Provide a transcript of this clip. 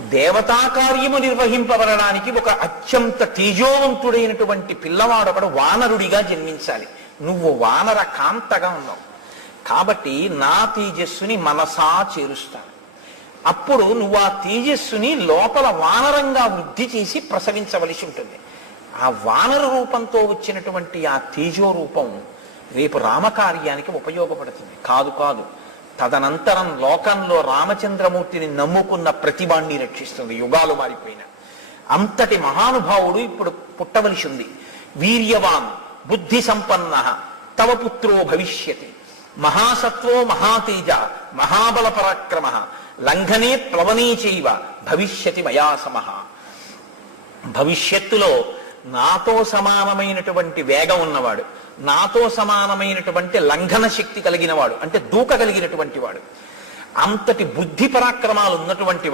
దేవతా కార్యము నిర్వహింపబడడానికి ఒక అత్యంత తేజోవంతుడైనటువంటి పిల్లవాడొకడు వానరుడిగా జన్మించాలి. నువ్వు వానర కాంతగా ఉన్నావు కాబట్టి నా తేజస్సుని మనసా చేరుస్తాను. అప్పుడు నువ్వు ఆ తేజస్సుని లోపల వానరంగా వృద్ధి చేసి ప్రసవించవలసి ఉంటుంది. ఆ వానర రూపంతో వచ్చినటువంటి ఆ తేజో రూపం రేపు రామకార్యానికి ఉపయోగపడుతుంది. కాదు తదనంతరం లోకంలో రామచంద్రమూర్తిని నమ్ముకున్న ప్రతిభాన్ని రక్షిస్తుంది. యుగాలు మారిపోయిన అంతటి మహానుభావుడు ఇప్పుడు పుట్టవలసి ఉంది. వీర్యవాన్ బుద్ధి సంపన్న తవ పుత్రో భవిష్యతి, మహాసత్వో మహాతేజ మహాబల పరాక్రమ, లంఘనే ప్లవనే చైవ భవిష్యతి మయా సమః. భవిష్యత్తులో నాతో సమానమైనటువంటి వేగం ఉన్నవాడు, నాతో సమానమైనటువంటి లంఘన శక్తి కలిగిన వాడు, అంటే దూకగలిగినటువంటి వాడు, అంతటి బుద్ధి పరాక్రమాలు ఉన్నటువంటి